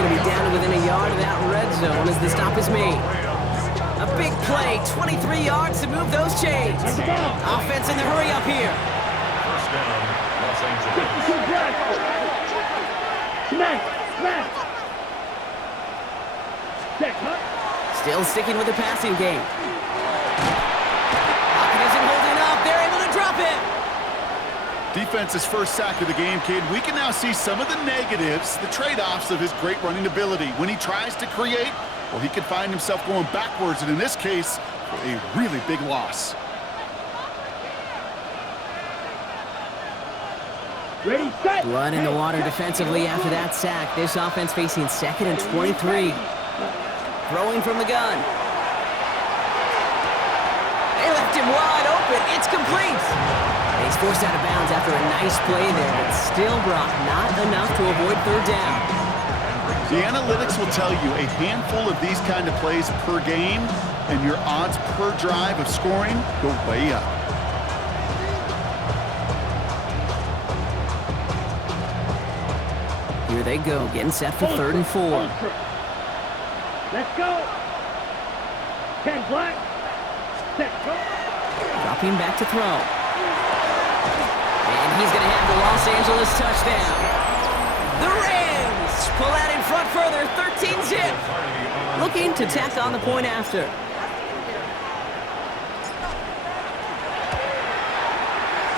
going to be down to within a yard of that red zone as the stop is made. A big play, 23 yards to move those chains. Offense in the hurry up here. First down, Los Angeles. Still sticking with the passing game. Pocket isn't holding up. They're able to drop it. Defense's first sack of the game, kid. We can now see some of the negatives, the trade-offs of his great running ability. When he tries to create, well, he can find himself going backwards, and in this case, a really big loss. Ready, set. Blood in the water defensively after that sack. This offense facing 2nd and 23. Throwing from the gun. They left him wide open. It's complete. He's forced out of bounds after a nice play there, but still, Brock, not enough to avoid third down. The analytics will tell you a handful of these kind of plays per game, and your odds per drive of scoring go way up. Here they go, getting set for 3rd and 4. Let's go. 10 black. Set, go. Dropping back to throw. And he's going to have the Los Angeles touchdown. The Rams pull out in front further, 13-zip. Looking to tack on the point after.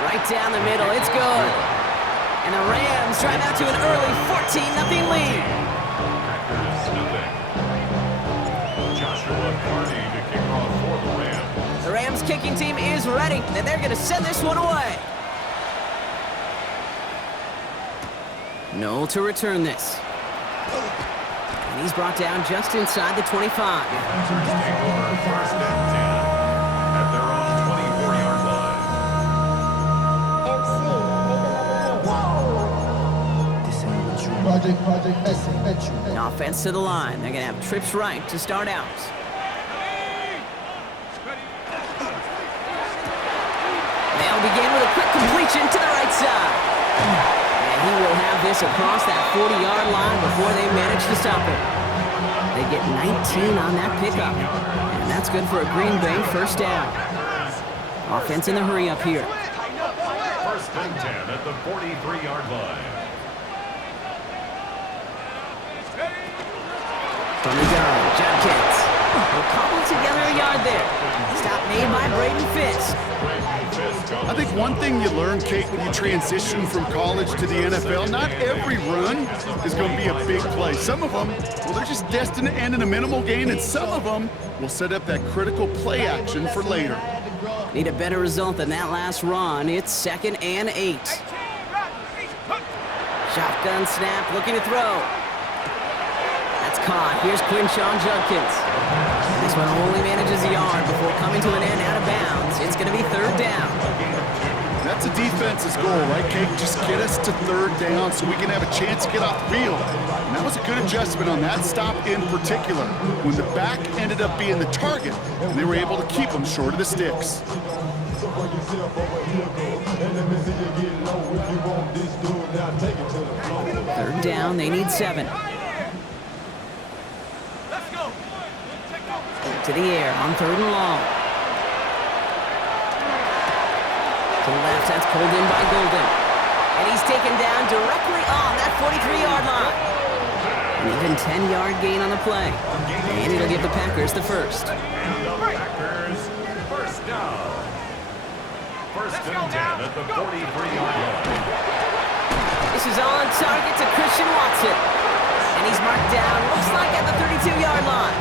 Right down the middle, it's good. And the Rams drive out to an early 14-0 lead. The Rams kicking team is ready, and they're going to send this one away. No to return this. And he's brought down just inside the 25. Defenders take over 1st and 10 at their own 24-yard line. An offense to the line. They're going to have trips right to start out. They'll begin with a quick completion to the right side. And he will have this across that 40-yard line before they manage to stop it. They get 19 on that pickup. And that's good for a Green Bay first down. Offense in the hurry up here. 1st and 10 at the 43-yard line. From the gun, Judkins will cobble together a yard there. Stop made by Braden Fisk. I think one thing you learn, Kate, when you transition from college to the NFL, not every run is going to be a big play. Some of them, well, they're just destined to end in a minimal gain, and some of them will set up that critical play action for later. Need a better result than that last run. It's 2nd and 8. Shotgun snap, looking to throw. That's caught. Here's Quinshawn Judkins. This one only manages a yard before coming to an end out of bounds. It's going to be 3rd down. That's a defense's goal, right, Kate? Just get us to 3rd down so we can have a chance to get off the field. And that was a good adjustment on that stop in particular, when the back ended up being the target, and they were able to keep them short of the sticks. 3rd down, they need 7. To the air on 3rd and long. To the left, that's pulled in by Golden. And he's taken down directly on that 43-yard line. An even 10-yard gain on the play. And it'll give the Packers the first. Packers, 1st down. 1st and 10 at the 43-yard line. This is on target to Christian Watson. And he's marked down, looks like at the 32-yard line.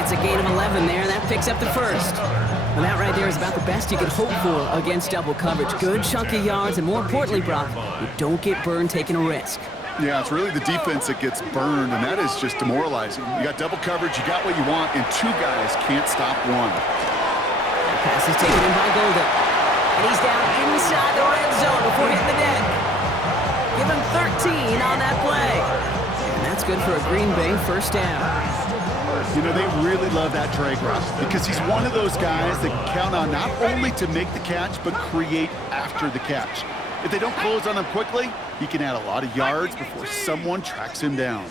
It's a gain of 11 there, and that picks up the first. And that right there is about the best you could hope for against double coverage. Good chunky yards, and more importantly, Brock, you don't get burned taking a risk. Yeah, it's really the defense that gets burned, and that is just demoralizing. You got double coverage, you got what you want, and 2 guys can't stop one. That pass is taken in by Golden. And he's down inside the red zone before hitting the deck. Give him 13 on that play. And that's good for a Green Bay first down. You know, they really love that drag route because he's one of those guys that can count on not only to make the catch, but create after the catch. If they don't close on him quickly, he can add a lot of yards before someone tracks him down.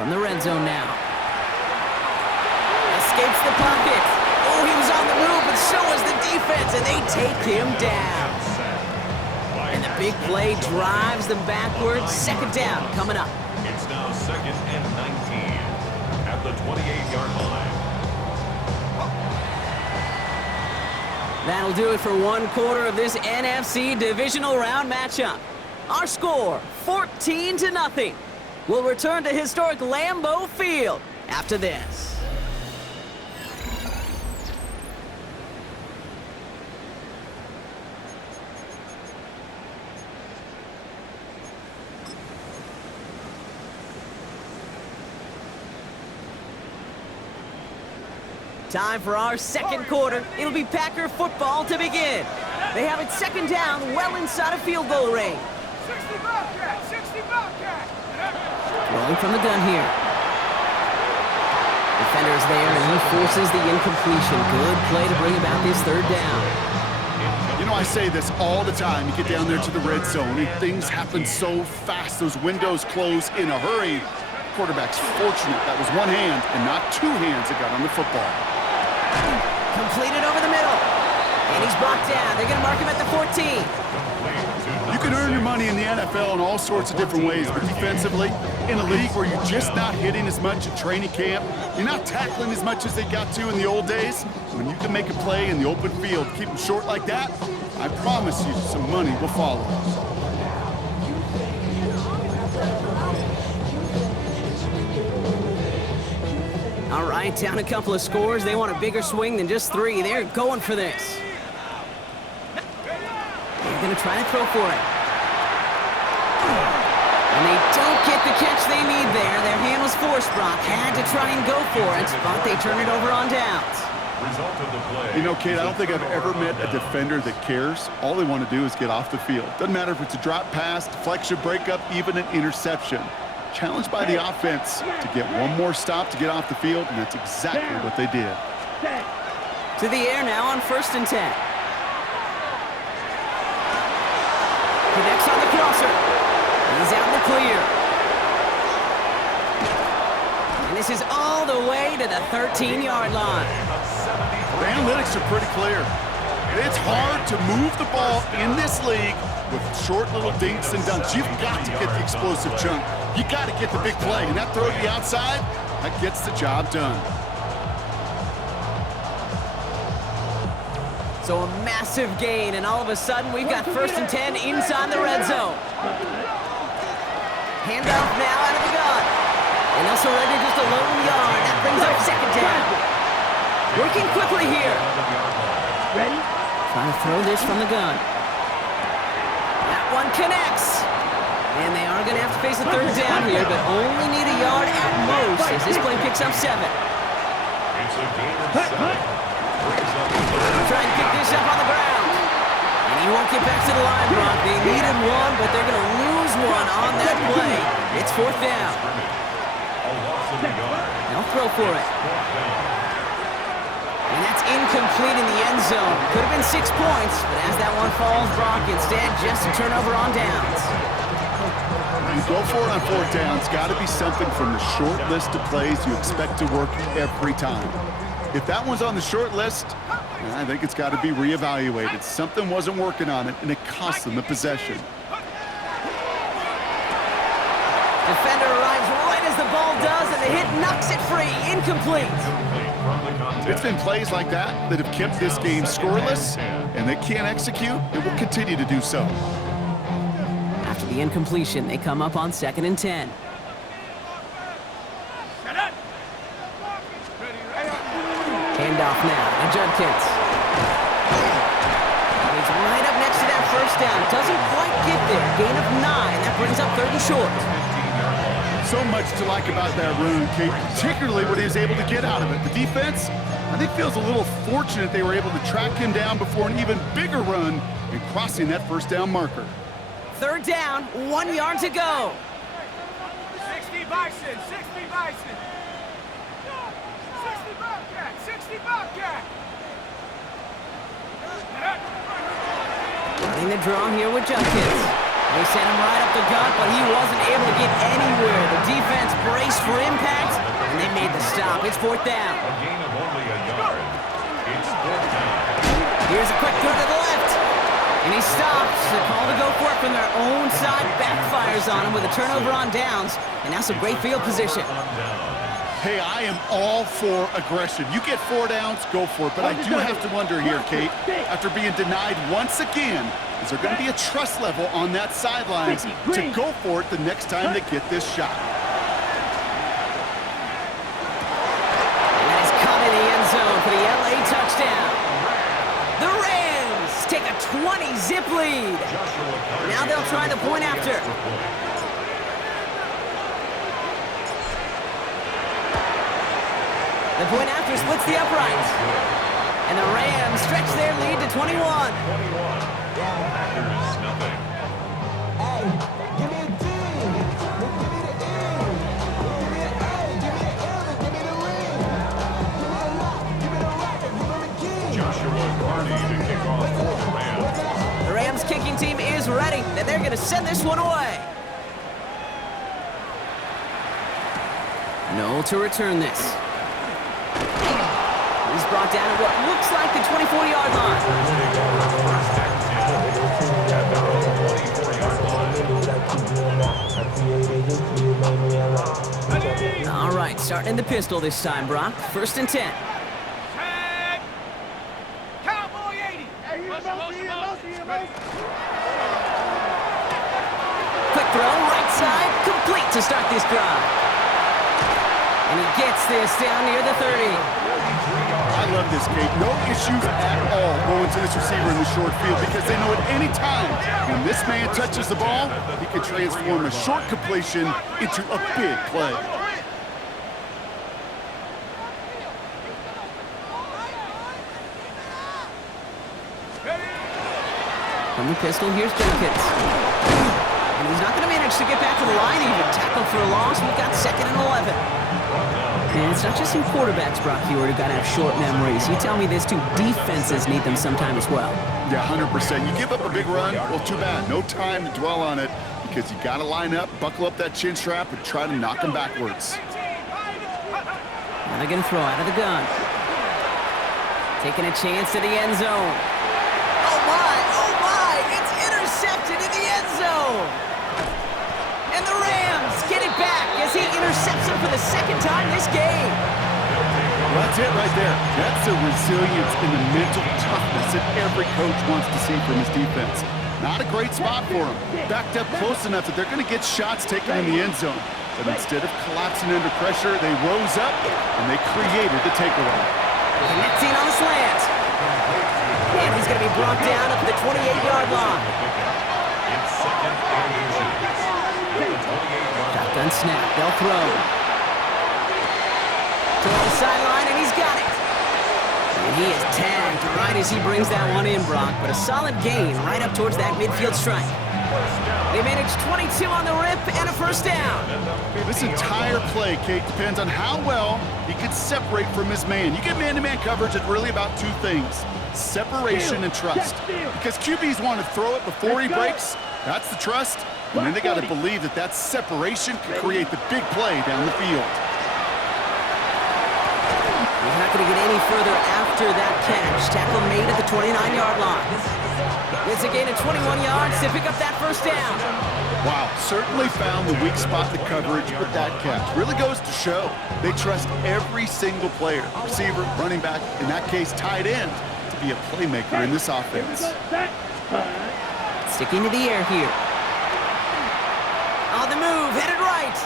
From the red zone now. Escapes the pocket. Oh, he was on the move, but so was the defense, and they take him down. And the big play drives them backwards. Second down coming up. It's now 2nd and 19 at the 28-yard line. That'll do it for one quarter of this NFC divisional round matchup. Our score, 14-0. We'll return to historic Lambeau Field after this. Time for our second quarter. It'll be Packer football to begin. They have it second down, well inside of field goal range. 60 Bobcat! 60 Bobcat! Rolling from the gun here. Defender's there, and he forces the incompletion. Good play to bring about this third down. You know, I say this all the time. You get down there to the red zone, and things happen so fast. Those windows close in a hurry. Quarterback's fortunate that was one hand and not two hands that got on the football. Completed over the middle. And he's brought down. They're going to mark him at the 14. You can earn your money in the NFL in all sorts of different ways, but defensively, in a league where you're just not hitting as much at training camp, you're not tackling as much as they got to in the old days, when you can make a play in the open field, keep them short like that, I promise you some money will follow. All right, down a couple of scores. They want a bigger swing than just 3. They're going for this. They're going to try to throw for it. And they don't get the catch they need there. Their hand was forced, Brock. Had to try and go for it, but they turn it over on downs. Result of the play. You know, Kate, I don't think I've ever met a defender that cares. All they want to do is get off the field. Doesn't matter if it's a drop pass, deflection, breakup, even an interception. Challenged by the offense to get one more stop to get off the field, and that's exactly what they did. To the air now on 1st and 10. Connects on the crosser. He's out in the clear. And this is all the way to the 13-yard line. The analytics are pretty clear. It's hard to move the ball in this league with short little dinks and dunks. You've got to get the explosive chunk. You got to get the big play, and that throw to the outside, that gets the job done. So a massive gain, and all of a sudden we've got 1st and 10 inside the red zone. Handoff now out of the gun. And they'll surrender just a lone yard. That brings up 2nd down. Working quickly here. Ready? Trying to throw this from the gun. That one connects. And they are going to have to face a 3rd down here, but only need a yard at most as this play picks up 7. It's a gain of 7. Try and pick this up on the ground. And he won't get back to the line, Brock. They needed one, but they're going to lose one on that play. It's 4th down. They'll throw for it. And that's incomplete in the end zone. Could have been 6 points, but as that one falls, Brock, instead just a turnover on downs. You go for it on 4th down. It's got to be something from the short list of plays you expect to work every time. If that one's on the short list, I think it's got to be reevaluated. Something wasn't working on it, and it cost them the possession. Defender arrives right as the ball does, and the hit knocks it free. Incomplete. It's been plays like that that have kept this game scoreless, and they can't execute. It will continue to do so. After the incompletion, they come up on 2nd and 10. Handoff now to Judkins. He's right up next to that 1st down. Doesn't quite get there. Gain of 9. That brings up 3rd and short. So much to like about that run, Kate, particularly what he was able to get out of it. The defense, I think, feels a little fortunate they were able to track him down before an even bigger run and crossing that 1st down marker. 3rd down, 1 yard to go. 60 Bison! 60 Bison! 60 Bobcat! 60 Bobcat! Running the draw here with Judkins. They sent him right up the gut, but he wasn't able to get anywhere. The defense braced poised for impact, and they made the stop. It's 4th down. A gain of only a yard. It's 4th down. Here's a quick throw to the left. And he stops. The call to go for it from their own side backfires on him with a turnover on downs. And now some great field position. Hey, I am all for aggression. You get 4 downs, go for it. But I do have to wonder here, Kate, after being denied once again, is there going to be a trust level on that sidelines to go for it the next time they get this shot? And that is caught in the end zone for the LA touchdown. The Rams take a 20-zip lead. Now they'll try the point after. The point after splits the uprights. And the Rams stretch their lead to 21. Packers, nothing. Joshua Carney to kick off for the Rams. The Rams kicking team is ready, and they're going to send this one away. Noel to return this. He's brought down at what looks like the 24-yard line. First and 10 at their own 24-yard line. All right, starting in the pistol this time, Brock. 1st and 10. Tag. Cowboy 80. Quick throw, right side, complete to start this drive. And he gets this down near the 30. I love this, Kate. No issues at all going to this receiver in the short field because they know at any time when this man touches the ball, he can transform a short completion into a big play. From the pistol, here's Jenkins. And he's not going to manage to get back to the line even. Tackle for a loss. We've got 2nd and 11. And it's not just some quarterbacks, Brock Hewitt, who got to have short memories. You tell me this too, defenses need them sometime as well. Yeah, 100%. You give up a big run, well, too bad. No time to dwell on it because you got to line up, buckle up that chin strap, and try to knock them backwards. Now they're going to throw out of the gun. Taking a chance to the end zone. Oh, my, it's intercepted in the end zone. And the Rams get it back as he intercepts him for the 2nd time this game. That's it right there. That's the resilience and the mental toughness that every coach wants to see from his defense. Not a great spot for him. Backed up close enough that they're going to get shots taken in the end zone. But instead of collapsing under pressure, they rose up and they created the takeaway. Connecting on the slant. And he's going to be brought down at the 28-yard line. It's 2nd and 2. Shotgun snap. They'll throw. Toward the sideline, and he's got it. And he is tagged right as he brings that one in, Brock. But a solid gain right up towards that midfield strike. They managed 22 on the rip and a 1st down. This entire play, Kate, depends on how well he can separate from his man. You get man-to-man coverage at really about 2 things, separation and trust. Because QBs want to throw it before he breaks. That's the trust. And then they got to believe that that separation can create the big play down the field. He's not going to get any further after that catch. Tackle made at the 29-yard line. It's a gain of 21 yards to pick up that 1st down. Wow, certainly found the weak spot in the coverage with that catch. Really goes to show they trust every single player, receiver, running back, in that case tight end, to be a playmaker in this offense. Sticking to the air here. On the move, headed right.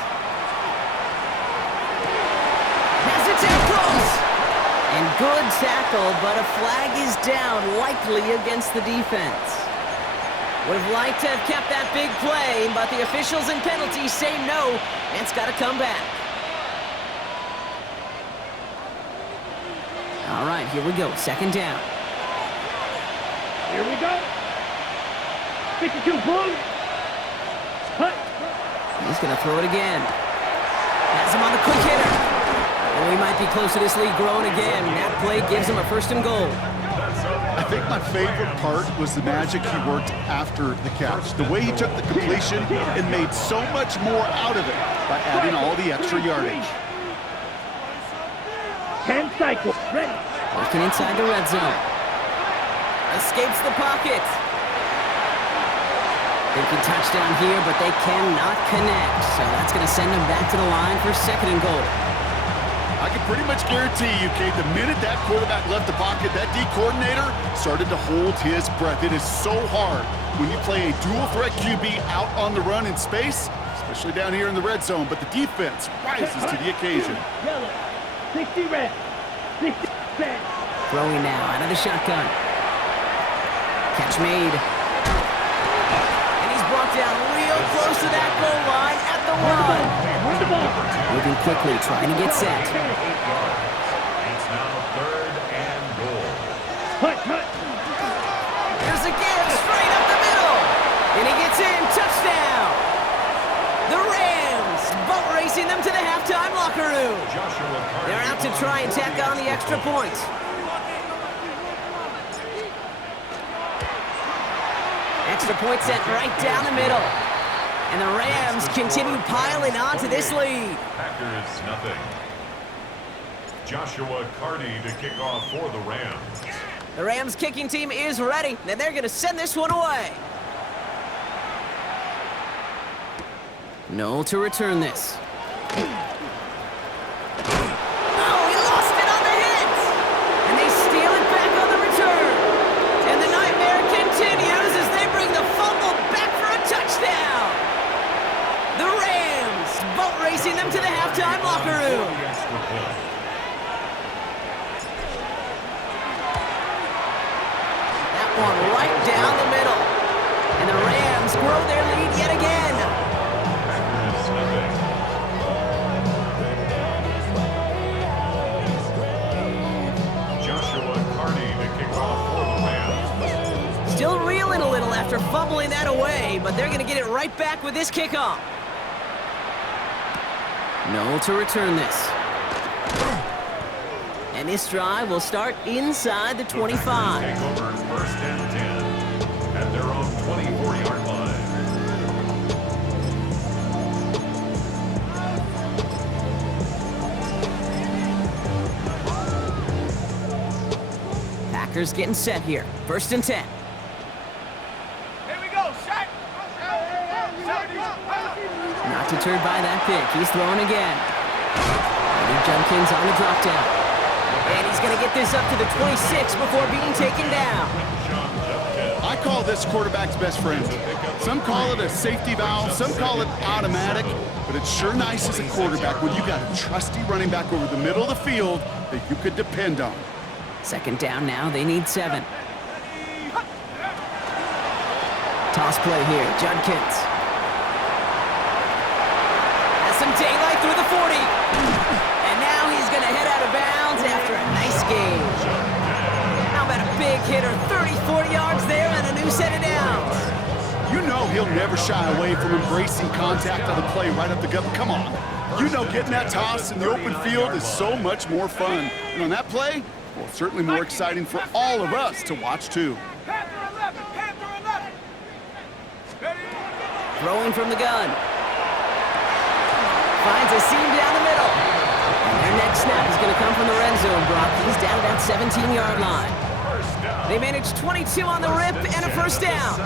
Has it down close. And good tackle, but a flag is down, likely against the defense. Would have liked to have kept that big play, but the officials and penalties say no, and it's got to come back. All right, here we go, 2nd down. Here we go. 52 Blue. He's going to throw it again. Has him on the quick hitter. Oh, he might be close to this lead growing again. That play gives him a 1st and goal. I think my favorite part was the magic he worked after the catch. The way he took the completion and made so much more out of it by adding all the extra yardage. 10 cycles. Ready. Working inside the red zone. Escapes the pocket. Thinking touchdown here, but they cannot connect. So that's going to send them back to the line for 2nd and goal. I can pretty much guarantee you, Kate, the minute that quarterback left the pocket, that D coordinator started to hold his breath. It is so hard when you play a dual-threat QB out on the run in space, especially down here in the red zone, but the defense rises to the occasion. Yellow. 60 red. 60 red. Throwing now out of the shotgun. Catch made. And he's brought down real close to that goal line at the one. Where's the ball? Moving quickly, trying to get set. It's now 3rd and goal. Hut, hut. There's a give straight up the middle. And he gets in. Touchdown. The Rams boat racing them to the halftime locker room. They're out to try and tack on the extra point. Extra point sent right down the middle. And the Rams continue piling on to this lead. Packers nothing. Joshua Carty to kick off for the Rams. The Rams kicking team is ready, and they're going to send this one away. No to return this. Oh, he lost it on the hit! And they steal it back on the return. And the nightmare continues as they bring the fumble back for a touchdown. The Rams boat racing them to the halftime locker room. That one right down the middle. And the Rams grow their lead yet again. Packers nothing. Joshua Carty to kick off for the Rams. Still reeling a little after fumbling that away, but they're going to get it right back with this kickoff. No to return this. And this drive will start inside the 25. Take over 1st and 10 at their own 24-yard line. Packers getting set here. 1st and 10. Here we go, shot. Not deterred by that pick. He's throwing again. And Judkins on the drop down. And he's going to get this up to the 26 before being taken down. I call this quarterback's best friend. Some call it a safety valve, some call it automatic, but it's sure nice as a quarterback when you got a trusty running back over the middle of the field that you could depend on. 2nd down now. They need 7. Toss play here. Judkins. Has some daylight through the 40. And now he's going to head out of bounds after a nice game. How about a big hitter? 34 yards there and a new set of downs. You know he'll never shy away from embracing contact on the play right up the gut. Come on. You know getting that toss in the open field is so much more fun. And on that play, well, certainly more exciting for all of us to watch, too. Panther 11, Panther 11. Ready? Throwing from the gun. Finds a seam down the middle. And their next snap is going to come from the red zone, Brock. He's down at that 17-yard line. They managed 22 on the rip and a 1st down.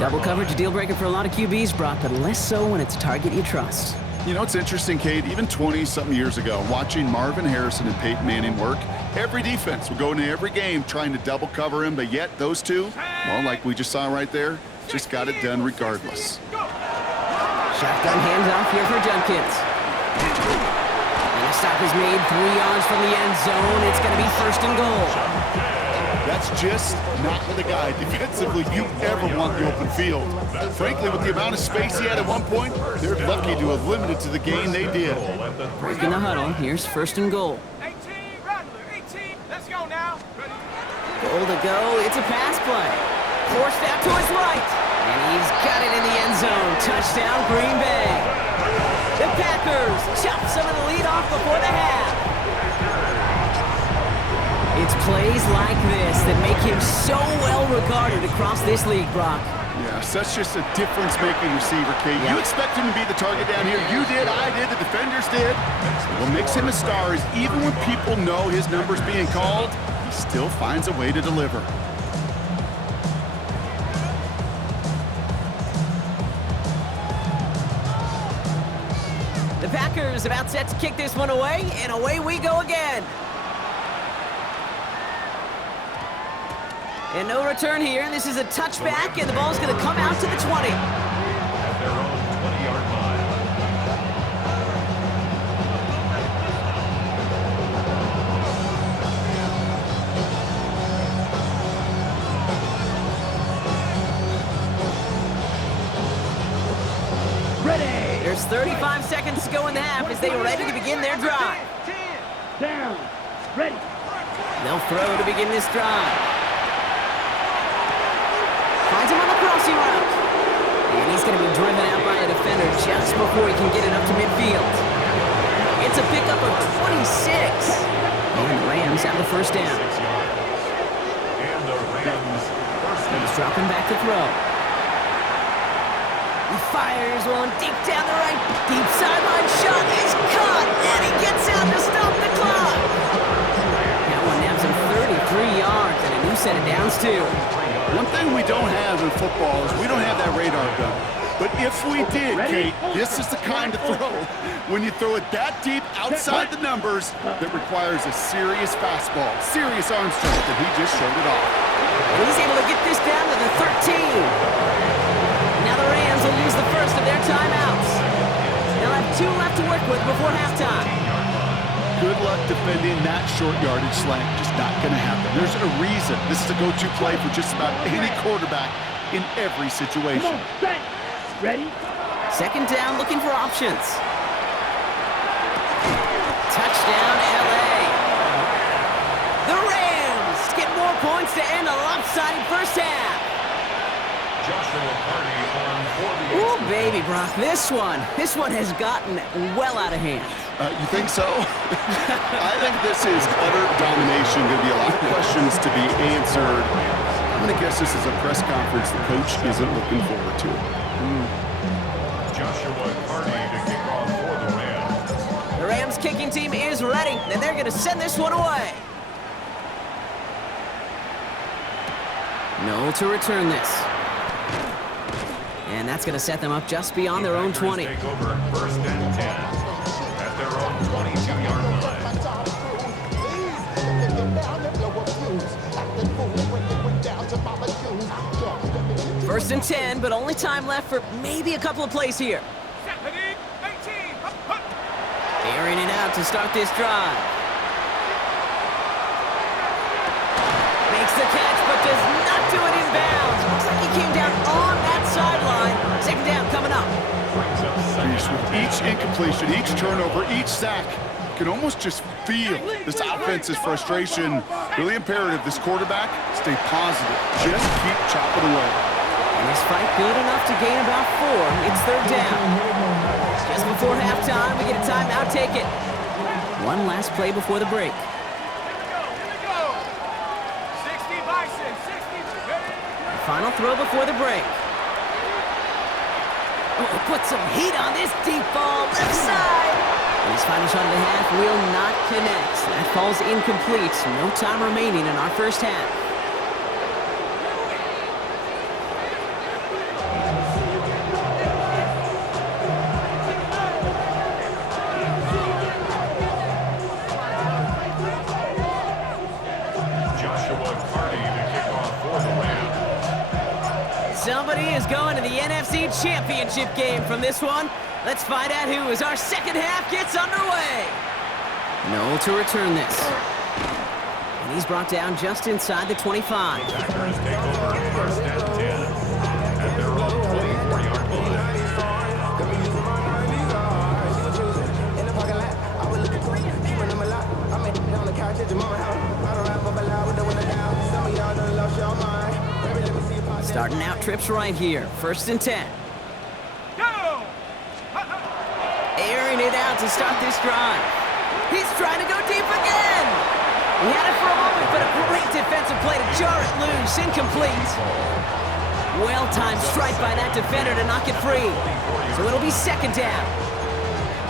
Double coverage, a deal breaker for a lot of QBs, Brock, but less so when it's a target you trust. You know, it's interesting, Kate, even 20-something years ago, watching Marvin Harrison and Peyton Manning work, every defense would go into every game trying to double cover him, but yet those two, well, like we just saw right there, just got it done regardless. Shotgun handoff here for Judkins. And a stop is made 3 yards from the end zone. It's going to be 1st and goal. That's just not the guy defensively you ever want the open field. Frankly, with the amount of space he had at one point, they're lucky to have limited to the gain they did. Breaking the huddle. Here's 1st and goal. 18, Rattler, 18. Let's go now. Ready? Goal to go. It's a pass play. Forced out to his right. And he's got it in the end zone. Touchdown, Green Bay. The Packers chop some of the lead off before the half. It's plays like this that make him so well regarded across this league, Brock. Yeah, such just a difference-making receiver, Kate. You expect him to be the target down here. You did, I did, the defenders did. What makes him a star is even when people know his number's being called, he still finds a way to deliver. The Packers about set to kick this one away, and away we go again. And no return here. This is a touchback, and the ball's going to come out to the 20. At their own 20-yard line. Ready. There's 35 seconds to go in the half as they are ready to begin their drive. Down. Ready. They'll throw to begin this drive. Finds him on the crossing route. And he's going to be driven out by a defender just before he can get it up to midfield. It's a pickup of 26. And the Rams have the first down. And the Rams first down. He's dropping back to throw. He fires one deep down the right. Deep sideline shot is caught. And he gets out to stop the clock. That one nabs him 33 yards and a new set of downs too. One thing we don't have in football is we don't have that radar gun. But if we did, Kate, this is the kind of throw when you throw it that deep outside the numbers that requires a serious fastball, serious arm strength, and he just showed it off. And he's able to get this down to the 13. Now the Rams will use the first of their timeouts. They'll have 2 left to work with before halftime. Good luck defending that short yardage slant. Just not going to happen. There's a reason this is a go-to play for just about any quarterback in every situation. Come on, set. Ready. Second down, looking for options. Touchdown, LA. The Rams get more points to end a lopsided first half. Joshua Party on for the Ooh, baby, Brock, this one has gotten well out of hand. You think so? I think this is utter domination. Going to be a lot of questions to be answered. I'm going to guess this is a press conference the coach isn't looking forward to. Joshua Party to kick off for the Rams. The Rams kicking team is ready, and they're going to send this one away. No to return this. And that's going to set them up just beyond their own 20. Take over first and 10 at their own 22-yard line. First and 10, but only time left for maybe a couple of plays here. 18. Airing it out to start this drive. Makes the catch, but does not do it in bounds. Looks like he came down on that sideline. Second down coming up. With each incompletion, each turnover, each sack, you can almost just feel this offense's frustration. Really imperative, this quarterback, stay positive. Just keep chopping away. And this fight good enough to gain about 4. It's third down. Just before halftime, we get a timeout. Take it. One last play before the break. Here we go. 60 Bison, 60. Ready? Final throw before the break. Oh, put some heat on this deep ball, left side. And his final shot of the half will not connect. That falls incomplete. No time remaining in our first half. Somebody is going to the NFC Championship game from this one. Let's find out who as our second half gets underway. No to return this. And he's brought down just inside the 25. The Packers take over first and 10 at their own 24-yard line. Starting out trips right here. First and 10. Go! Airing it out to start this drive. He's trying to go deep again. He had it for a moment, but a great defensive play to jar it loose. Incomplete. Well-timed strike by that defender to knock it free. So it'll be second down.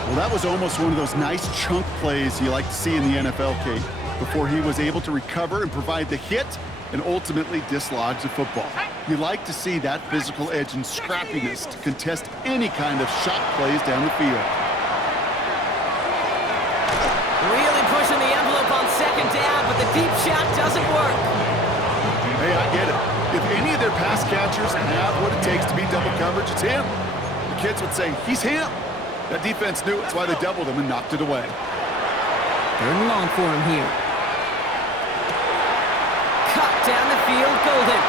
Well, that was almost one of those nice chunk plays you like to see in the NFL, Kate, before he was able to recover and provide the hit and ultimately dislodge the football. You like to see that physical edge and scrappiness to contest any kind of shot plays down the field. Really pushing the envelope on second down, but the deep shot doesn't work. Hey, I get it. If any of their pass catchers have what it takes to beat double coverage, it's him. The kids would say, he's him. That defense knew it. That's why they doubled him and knocked it away. Third and long for him here. Cut down the field, Golden.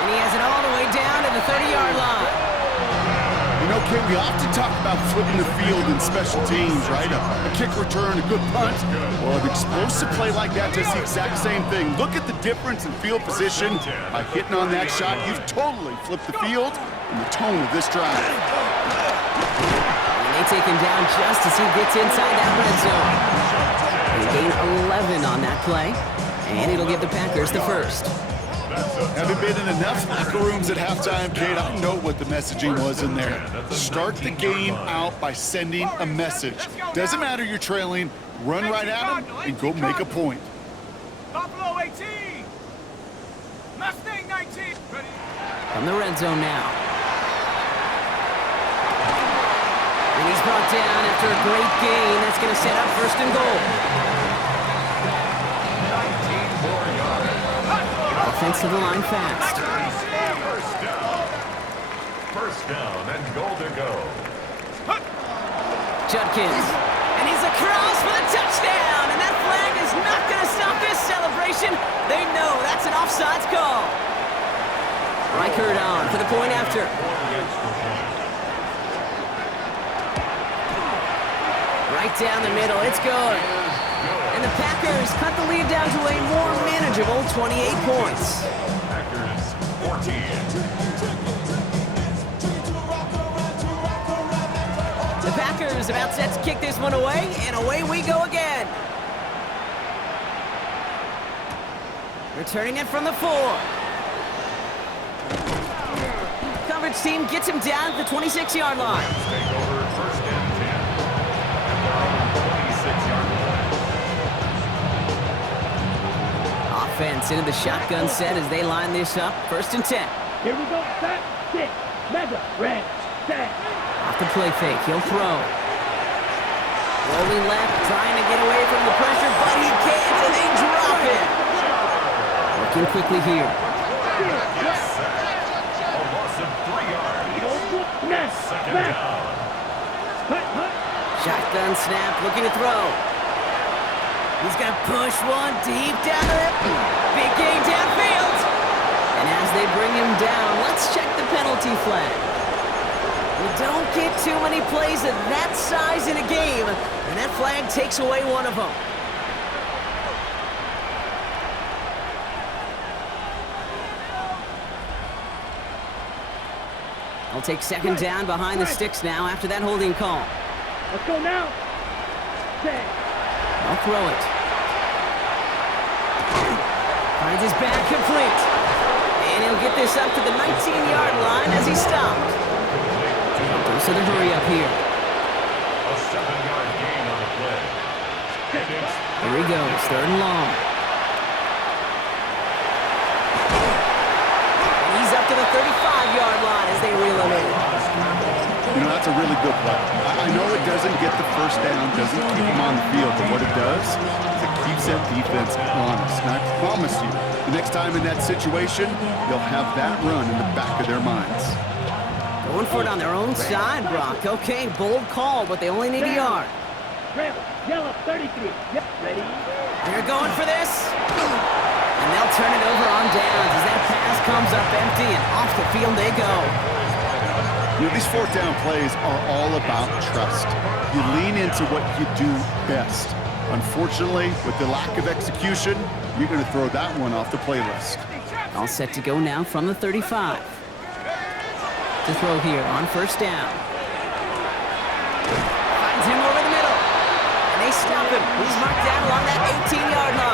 And he has it all the way down to the 30-yard line. You know, Kate, we often talk about flipping the field in special teams, right? A kick return, a good punt. Well, an explosive play like that does the exact same thing. Look at the difference in field position. By hitting on that shot, you've totally flipped the field and the tone of this drive. And they take him down just as he gets inside that red zone. They gain 11 on that play, and it'll give the Packers the first. Having been in enough locker rooms at halftime, Kate, I know what the messaging was in there. Start the game out by sending a message. Doesn't matter you're trailing, run right at them and go make a point. Buffalo 18. Mustang 19. Ready. From the red zone now. And he's brought down after a great gain. That's going to set up first and goal. 19 more yards. Offense to the line fast. First down and goal to go. Judkins. And he's across for the touchdown. And that flag is not going to stop this celebration. They know that's an offsides call. Reichert on for the point after. Right down the middle. It's good. And the Packers cut the lead down to a more manageable 28 points. Packers 14. The Packers about set to kick this one away, and away we go again. Returning it from the 4. Coverage team gets him down at the 26-yard line. Take over first and 10. At their own 26-yard line. Offense into the shotgun set as they line this up. First and 10. Here we go. Set, sit, mega, red, set. Off the play fake, he'll throw. Rolling left, trying to get away from the pressure, but he can't, and they drop it. Working quickly here. A loss of 3 yards. Second down. Shotgun snap, looking to throw. He's going to push one deep down the big game downfield. And as they bring him down, let's check the penalty flag. You don't get too many plays of that size in a game, and that flag takes away one of them. They'll take second down behind the sticks now after that holding call. Let's go now. Set. I'll throw it. Finds his back complete. And he'll get this up to the 19-yard line as he stopped. So the hurry up here. A 7-yard gain on the play. Here he goes, third and long. And he's up to the 35-yard line as they reel him in. You know, that's a really good play. I know it doesn't get the first down, doesn't keep them on the field, but what it does is it keeps that defense honest. And I promise you, the next time in that situation, they'll have that run in the back of their minds. Going for it on their own side, Brock. Okay, bold call, but they only need a yard. Travel, yellow 33. Yep, ready. They're going for this. And they'll turn it over on downs as that pass comes up empty, and off the field they go. You know, these fourth down plays are all about trust. You lean into what you do best. Unfortunately, with the lack of execution, you're going to throw that one off the playlist. All set to go now from the 35. To throw here on first down. Finds him over the middle. And they stop him. He's marked down along that 18-yard line.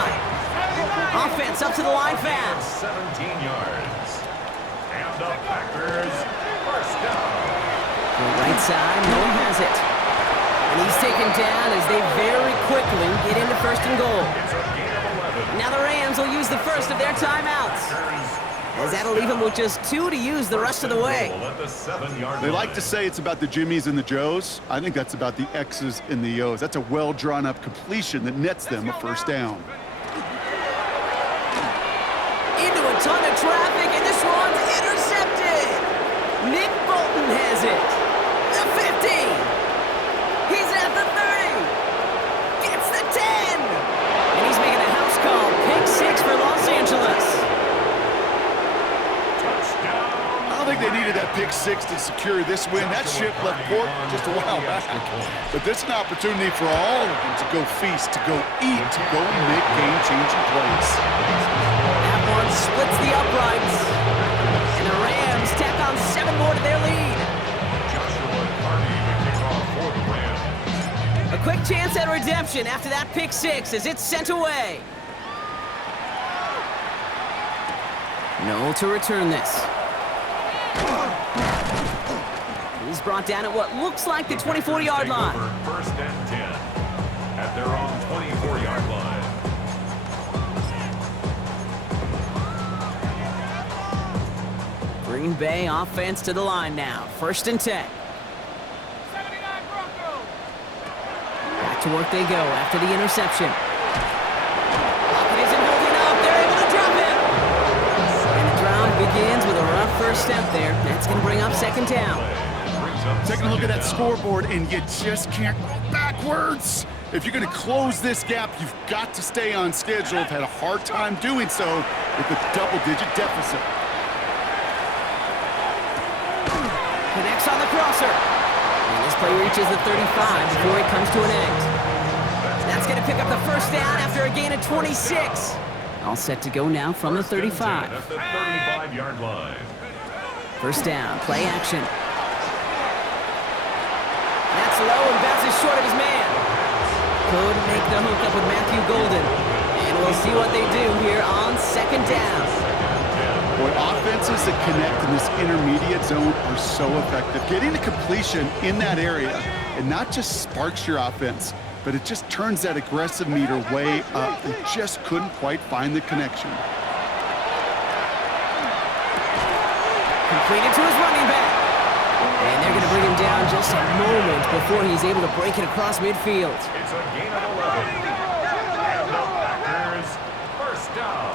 to the line fast. 17 yards. And the Packers first down. The right side, no one has it. And he's taken down as they very quickly get into first and goal. It's a gain of 11. Now the Rams will use the first of their timeouts, as that'll leave them with just 2 to use the rest of the way. At the 7-yard They line. like to say it's about the Jimmies and the Joes. I think that's about the X's and the O's. That's a well-drawn-up completion that nets them a first down. Into a ton of traffic, and this one's intercepted. Nick Bolton has it. The 50. He's at the 30. Gets the 10. And he's making a house call. Pick 6 for Los Angeles. Touchdown. I don't think they needed that pick 6 to secure this win. That ship left port just a while back. But this is an opportunity for all of them to go feast, to go eat, to go make game-changing plays. That one splits the uprights. And the Rams tack on 7 more to their lead. Joshua Carney to kick off for the Rams. A quick chance at redemption after that pick 6 as it's sent away. No to return this. He's brought down at what looks like the 24-yard line. First and 10 at their own 24-yard line. Green Bay offense to the line now. First and 10. 79 Broncos. Back to work they go after the interception. Pocket isn't holding up. They're able to drop him. And the drive begins with a rough first step there. That's going to bring up second down. Taking a look at that scoreboard, and you just can't go backwards. If you're going to close this gap, you've got to stay on schedule. I've had a hard time doing so with a double-digit deficit. Connects on the crosser. And this play reaches the 35 before it comes to an end. That's going to pick up the first down after a gain of 26. All set to go now from the 35. At the 35-yard line. First down, play action. That's low and bounces short of his man. Couldn't make the hook up with Matthew Golden. And we'll see what they do here on second down. Boy, offenses that connect in this intermediate zone are so effective. Getting the completion in that area, it not just sparks your offense, but it just turns that aggressive meter way up. They just couldn't quite find the connection. Completed to his running back. And they're going to bring him down just a moment before he's able to break it across midfield. It's a gain of 11. And the Packers first down.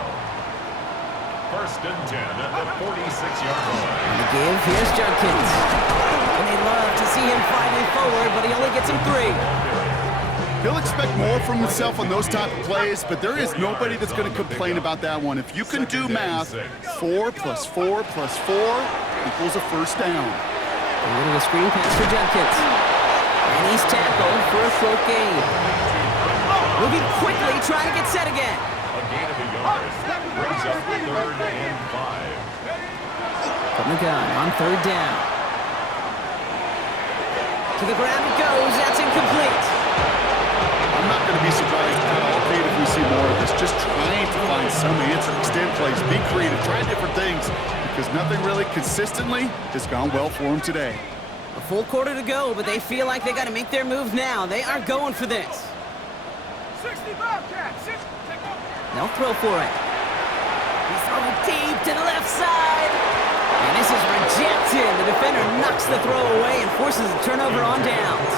First and 10 at the 46-yard line. And the give, here's Judkins. And they'd love to see him fighting forward, but he only gets him 3. He'll expect more from himself on those type of plays, but there is nobody that's going to complain about that one. If you can do math, 4 plus 4 plus 4 equals a first down. A little of a screen pass for Judkins. And he's tackled for a short gain. Moving quickly, trying to get set again. A gain of a yard. Brings up 3rd and 5. From the gun on third down. To the ground it goes. That's incomplete. I'm not going to be surprised at all, Kate, if we see more of this. Just trying to find some answer, extend plays, be creative, try different things, because nothing really consistently has gone well for them today. A full quarter to go, but they feel like they got to make their move now. They are going for this. 60 Bobcats. They'll throw for it. He's throwing deep to the left side. And this is rejected. The defender knocks the throw away and forces a turnover on downs.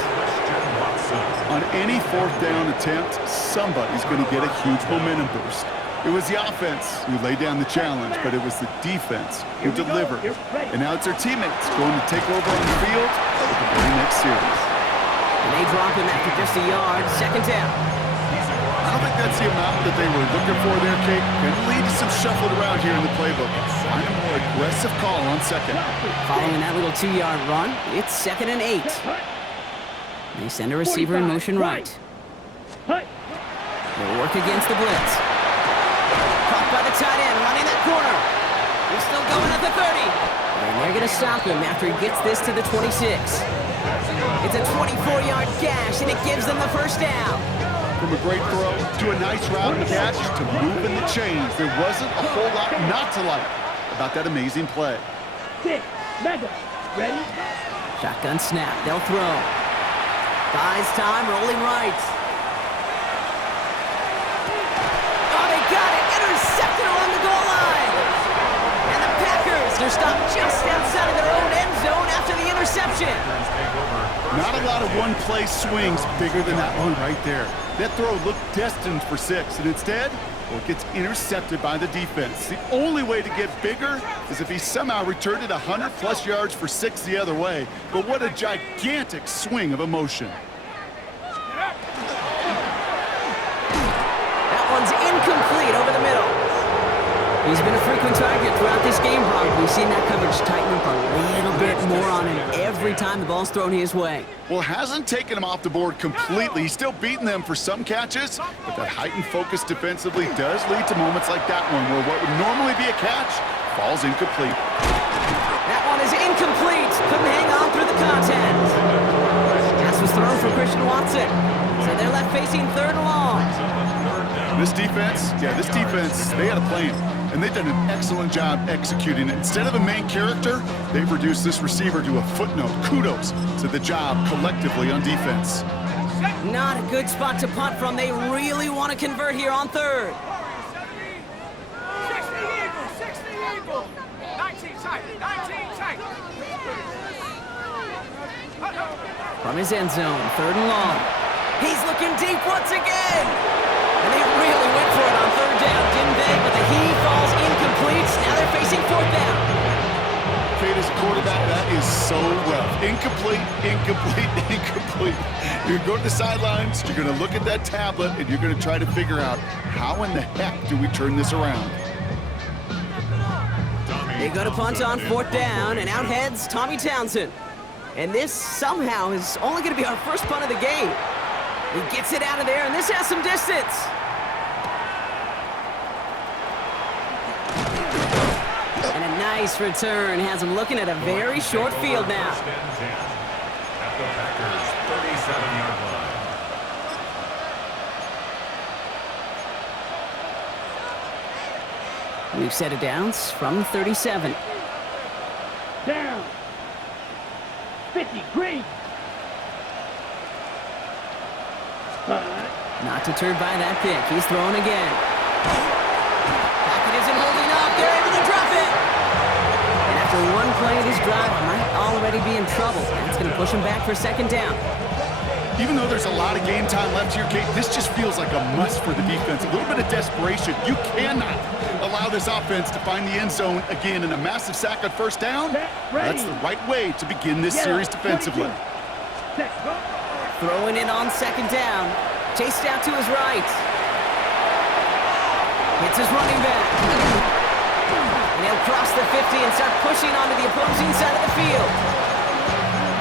On any fourth down attempt, somebody's going to get a huge momentum boost. It was the offense who laid down the challenge, but it was the defense who delivered. And now it's their teammates going to take over on the field for the very next series. And they drop him after just a yard. Second down. I don't think that's the amount that they were looking for there, Kate. Going to lead to some shuffled around here in the playbook. Find a more aggressive call on second. Following that little 2-yard run, it's 2nd and 8. They send a receiver in motion right. They'll work against the blitz. Caught by the tight end, running that corner. He's still going at the 30. And they're going to stop him after he gets this to the 26. It's a 24-yard gash, and it gives them the first down. From a great throw to a nice route and catch to moving the chains. There wasn't a whole lot not to like about that amazing play. 6, Mega, ready? Shotgun snap, they'll throw. Buys time, rolling right. Oh, they got it! Intercepted along the goal line! And the Packers, they're stopped just outside of their own end zone after the interception. Not a lot of one-play swings bigger than that one right there. That throw looked destined for 6, and instead, well, it gets intercepted by the defense. The only way to get bigger is if he somehow returned it 100-plus yards for 6 the other way. But what a gigantic swing of emotion. That one's incomplete over the middle. He's been a frequent target throughout this game, Brock. We've seen that coverage tighten up a little bit more on him every time the ball's thrown his way. Well, hasn't taken him off the board completely. He's still beating them for some catches, but that heightened focus defensively does lead to moments like that one where what would normally be a catch falls incomplete. That one is incomplete. Couldn't hang on through the contact. Pass was thrown for Christian Watson. So they're left facing 3rd and long. This defense, they had a plan. And they've done an excellent job executing it. Instead of a main character, they've reduced this receiver to a footnote. Kudos to the job collectively on defense. Not a good spot to punt from. They really want to convert here on 3rd. 60 Eagles. 19 tight. From his end zone, 3rd and long. He's looking deep once again. And they really went for it on 3rd down, didn't they? But the heave falls incomplete. Now they're facing 4th down. Kate, as a quarterback, that is so rough. Incomplete. You're going to go to the sidelines, you're going to look at that tablet, and you're going to try to figure out how in the heck do we turn this around. They go to punt on 4th down, and out heads Tommy Townsend. And this somehow is only going to be our first punt of the game. He gets it out of there, and this has some distance. And a nice return has him looking at a very short field now. At the Packers' 37-yard line. We've set it downs from 37. Down. 50, green. Not deterred by that pick. He's throwing again. Hackett isn't holding up. They're able to drop it. And after one play of this drive, might already be in trouble. That's going to push him back for 2nd down. Even though there's a lot of game time left here, Kate, this just feels like a must for the defense. A little bit of desperation. You cannot allow this offense to find the end zone again in a massive sack on 1st down. That's the right way to begin this series defensively. Throwing it on 2nd down. Chased out to his right. Hits his running back. And he'll cross the 50 and start pushing onto the opposing side of the field.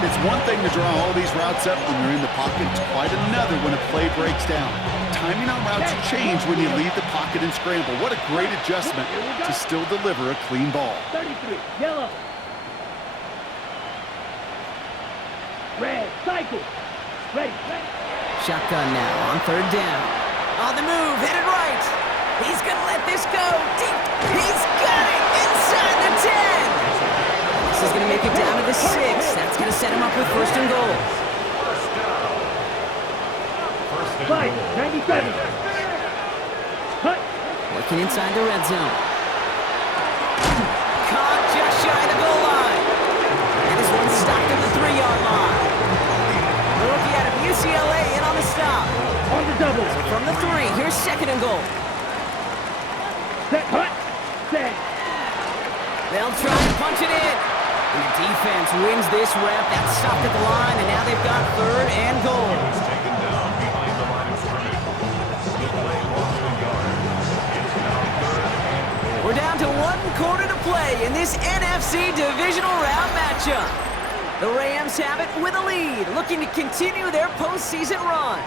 It's one thing to draw all these routes up when you're in the pocket. It's quite another when a play breaks down. Timing on routes change when you leave the pocket and scramble. What a great adjustment to still deliver a clean ball. 33, yellow. Red, cycle. Ready. Shotgun now on 3rd down. On the move, headed right. He's going to let this go deep. He's got it inside the 10. This is going to make it down to the 6. That's going to set him up with 1st and goal. 97. Cut. Working inside the red zone. Caught just shy of the goal line. And this one's stopped at the 3-yard line. The rookie out of UCLA in on the stop. On the double. So from the 3, here's 2nd and goal. Set, cut. Set. They'll try and punch it in. And the defense wins this rep. That's stopped at the line, and now they've got 3rd and goal. He's taken down behind the line of scrimmage. The play lost a yard. It's now 3rd and goal. We're down to 1 quarter to play in this NFC divisional round matchup. The Rams have it with a lead, looking to continue their postseason run.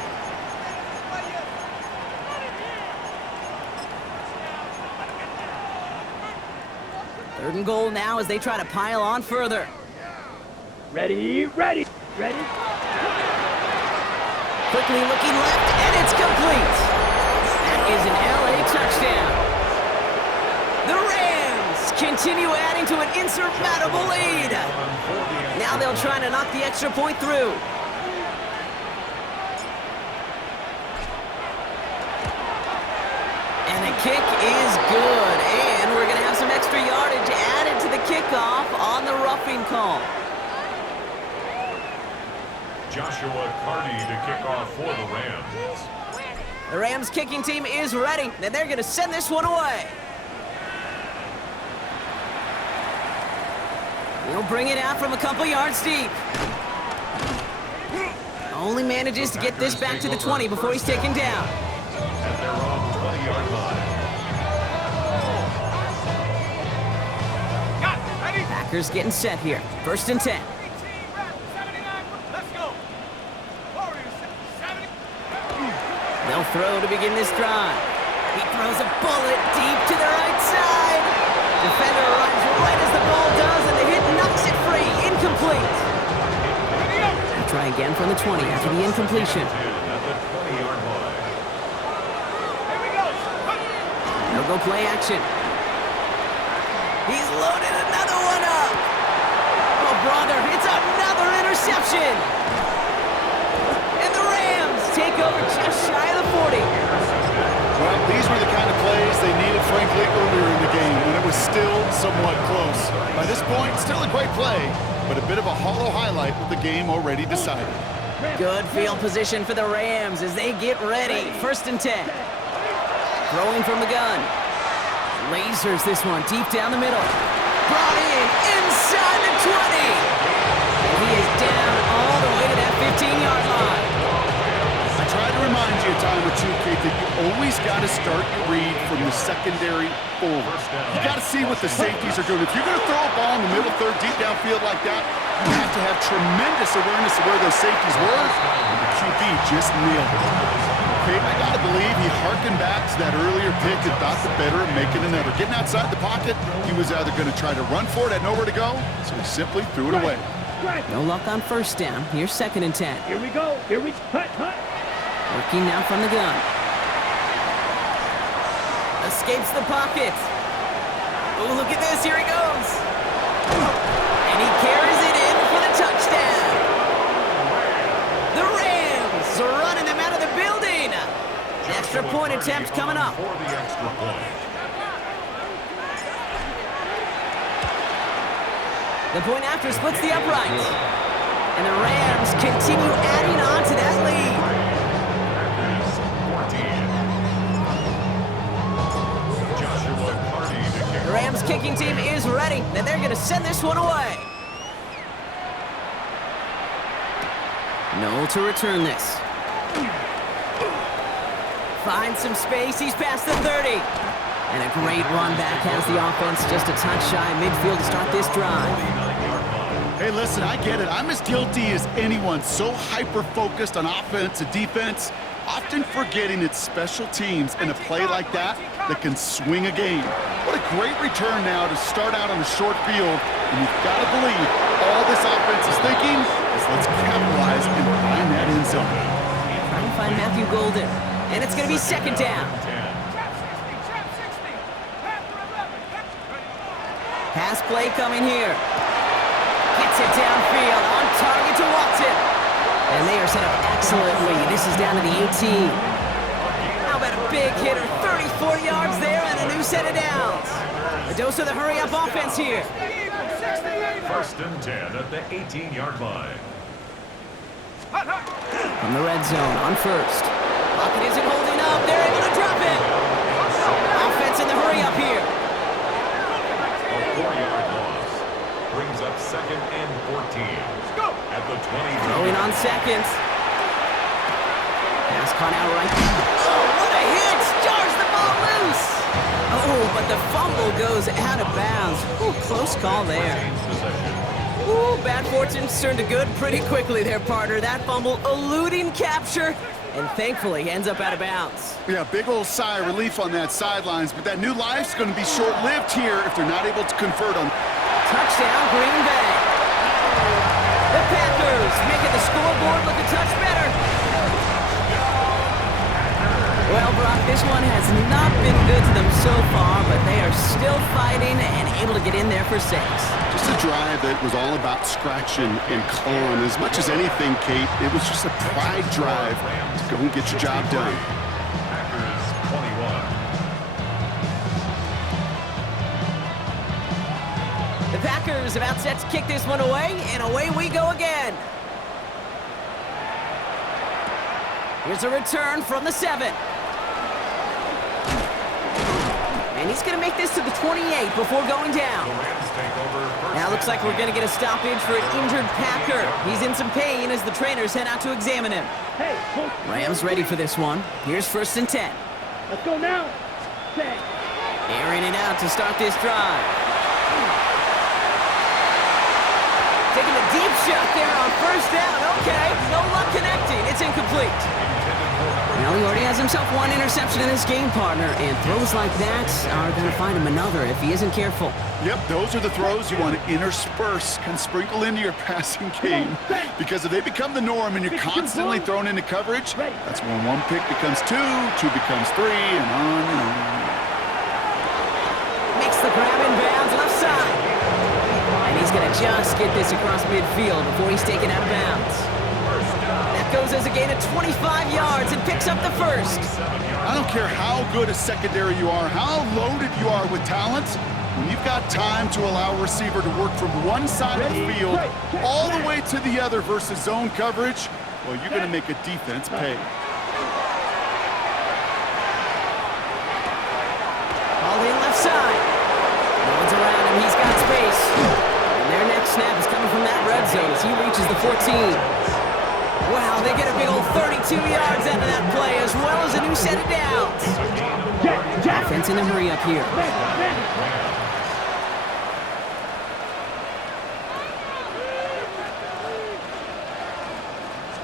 Third and goal now as they try to pile on further. Ready. Quickly looking left, and it's complete. That is an LA touchdown. The Rams continue adding to an insurmountable lead. Now they'll try to knock the extra point through. And the kick is good. And we're going to have some extra yardage added to the kickoff on the roughing call. Joshua Carty to kick off for the Rams. The Rams kicking team is ready, and they're going to send this one away. He'll bring it out from a couple yards deep. Only manages to get this back to the 20 before he's taken down. At their own 20-yard line. Packers getting set here. 1st and 10. They'll throw to begin this drive. He throws a bullet deep to the right side. Defender runs right as the ball does, and the hit knocks it free. Incomplete. They'll try again from the 20 after the incompletion. They'll go play action. He's loaded another one up. Oh, brother, it's another interception. And the Rams take over just shy of the 40. Well, these were the kind of plays they needed, frankly, earlier in the game when it was still somewhat close. By this point, still a great play, but a bit of a hollow highlight with the game already decided. Good field position for the Rams as they get ready. 1st and 10. Throwing from the gun. Lasers this one deep down the middle. Brought in inside the 20. And he is down all the way to that 15-yard line. I tried to remind you a time or two, Kate, that you always got to start your read from the secondary forward. You got to see what the safeties are doing. If you're going to throw a ball in the middle third, deep downfield like that, you have to have tremendous awareness of where those safeties were, and the QB just nailed it. Okay, I got to believe he harkened back to that earlier pick and thought the better of making another. Getting outside the pocket, he was either going to try to run for it, had nowhere to go, so he simply threw it away. No luck on 1st down. Here's 2nd and 10. Here we go. Here we hut. Working now from the gun. Escapes the pocket. Oh, look at this. Here he goes. And he carries it in for the touchdown. The Rams are running them out of the building. Extra point attempt coming up. For the extra point. The point after splits the upright. And the Rams continue adding on to that lead. The Rams kicking team is ready, and they're going to send this one away. Noel to return this. Finds some space. He's past the 30. And a great run back has the offense just a touch shy midfield to start this drive. Hey, listen, I get it. I'm as guilty as anyone. So hyper-focused on offense and defense, often forgetting it's special teams in a play like that that can swing a game. What a great return now to start out on a short field. And you've got to believe all this offense is thinking is let's capitalize and find that end zone. Trying to find Matthew Golden. And it's going to be 2nd down. Pass play coming here. Gets it downfield on target to Watson. And they are set up excellently. This is down to the 18. How about a big hitter? 34 yards there and a new set of downs. A dose of the hurry-up offense here. 1st and 10 at the 18-yard line. From the red zone on 1st. Pocket isn't holding up. They're able to drop it. Offense in the hurry-up here. A 4-yard loss brings up 2nd and 14 at the 20. Throwing on 2nd. Pass caught out right. Oh, what a hit! Jars the ball loose. Oh, but the fumble goes out of bounds. Ooh, close call there. Ooh, bad fortune turned to good pretty quickly there, partner. That fumble eluding capture, and thankfully ends up out of bounds. Yeah, big old sigh of relief on that sidelines, but that new life's going to be short-lived here if they're not able to convert on. Touchdown, Green Bay. The Packers making the scoreboard look a touch better. This one has not been good to them so far, but they are still fighting and able to get in there for 6. Just a drive that was all about scratching and clawing. As much as anything, Kate, it was just a pride drive to go and get your job done. Packers 21. The Packers about set to kick this one away, and away we go again. Here's a return from the 7. And he's going to make this to the 28 before going down. Now looks like we're going to get a stoppage for an injured Packer. He's in some pain as the trainers head out to examine him. Hey, Rams ready for this one. Here's 1st and 10. let's go now. Set. Airing it out to start this drive. Taking a deep shot there on 1st down. Okay, no luck connecting. It's incomplete. Well, he already has himself one interception in this game, partner, and throws like that are going to find him another if he isn't careful. Yep, those are the throws you want to intersperse, kind of sprinkle into your passing game. Because if they become the norm and you're constantly thrown into coverage, that's when 1 pick becomes 2, 2 becomes 3, and on and on. Makes the grab in bounds left side. And he's going to just get this across midfield before he's taken out of bounds. That goes as a gain of 25 yards and picks up the 1st. I don't care how good a secondary you are, how loaded you are with talent, when you've got time to allow a receiver to work from one side of the field all the way to the other versus zone coverage, well, you're going to make a defense pay. All in left side. No one's around him. He's got space. And their next snap is coming from that red zone as he reaches the 14. Wow, they get a big old 32 yards out of that play, as well as a new set of downs. Offense in a hurry up here.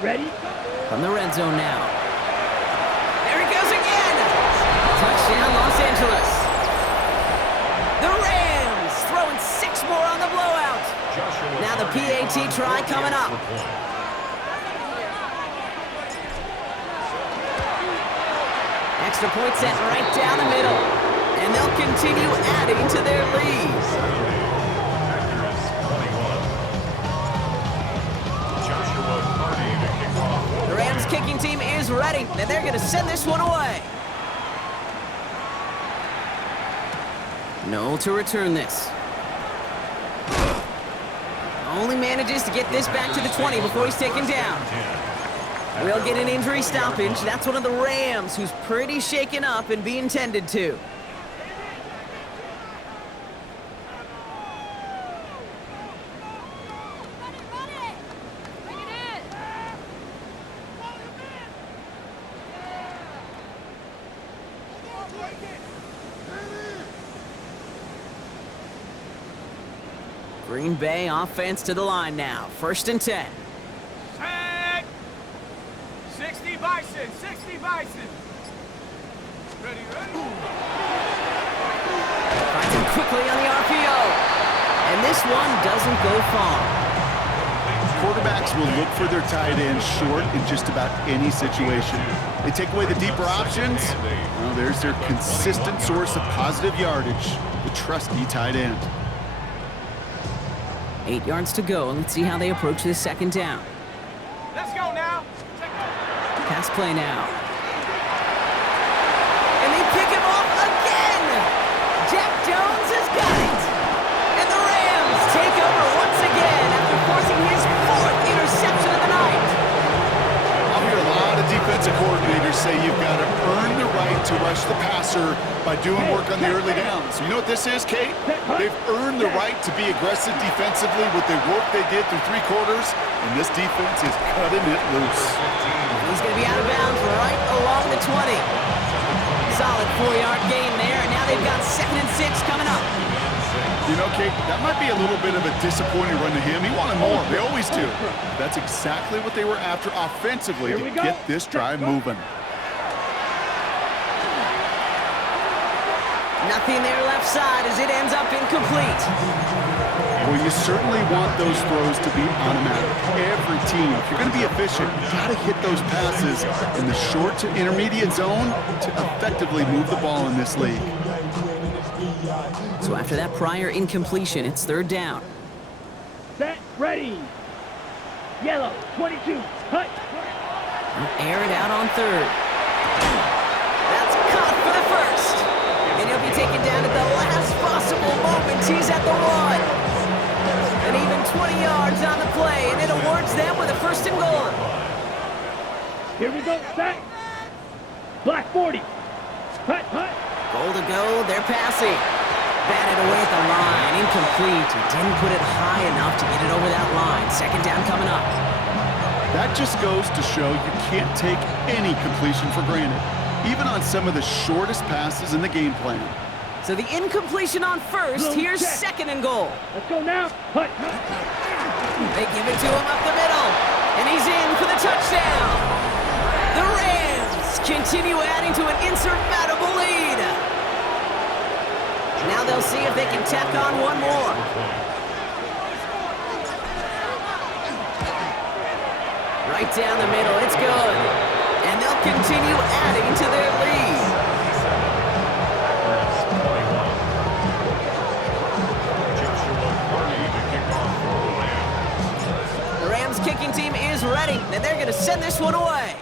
Ready? From the red zone now. There he goes again! Touchdown, Los Angeles. The Rams throwing 6 more on the blowout. Now the PAT try coming up. Extra point set right down the middle. And they'll continue adding to their lead. The Rams kicking team is ready, and they're going to send this one away. No to return this. Only manages to get this back to the 20 before he's taken down. We'll get an injury stoppage. That's one of the Rams who's pretty shaken up and being tended to. Green Bay offense to the line now. 1st and 10. Set. 60 Bison, 60 Bison. Ready, ready. Finds him quickly on the RPO. And this one doesn't go far. Quarterbacks will look for their tight end short in just about any situation. They take away the deeper options. Well, there's their consistent source of positive yardage, the trusty tight end. 8 yards to go. Let's see how they approach this 2nd down. Let's go now. Pass play now. And they pick him off again! Jack Jones has got it! And the Rams take over once again after forcing his 4th interception of the night. I'll hear a lot of defensive coordinators say you've got to earn the right to rush the passer by doing work on the early downs. You know what this is, Kate? They've earned the right to be aggressive defensively with the work they did through 3 quarters, and this defense is cutting it loose. He's going to be out of bounds right along the 20. Solid 4-yard gain there, and now they've got 2nd and 6 coming up. You know, Kate, that might be a little bit of a disappointing run to him. He wanted more. They always do. That's exactly what they were after offensively to get this drive moving. Nothing there left side as it ends up incomplete. Well, you certainly want those throws to be automatic. Every team, if you're going to be efficient, you got to hit those passes in the short to intermediate zone to effectively move the ball in this league. So after that prior incompletion, it's third down. Set, ready. Yellow, 22, hut. Air it out on third. That's caught for the first. And he'll be taken down at the last possible moment. He's at the 1. And even 20 yards on the play, and it awards them with a first and goal. Here we go, set. Black 40. Hut, hut. Goal to go, they're passing. Batted away at the line, incomplete. He didn't put it high enough to get it over that line. Second down coming up. That just goes to show you can't take any completion for granted, even on some of the shortest passes in the game plan. So the incompletion on first, here's second and goal. Let's go now. Hut, hut. They give it to him up the middle, and he's in for the touchdown. The Rams continue adding to an insurmountable lead. Now they'll see if they can tack on one more. Right down the middle, it's good. And they'll continue adding to their lead. The Rams kicking team is ready, and they're going to send this one away.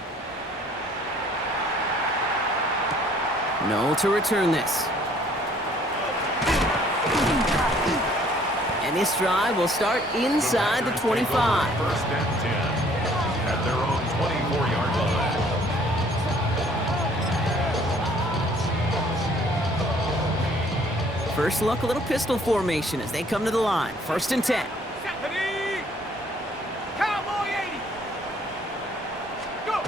No to return this. And this drive will start inside the 25. First and 10 at their own 24-yard line. First look, a little pistol formation as they come to the line. First and 10. Ready. Cowboy 80. Go.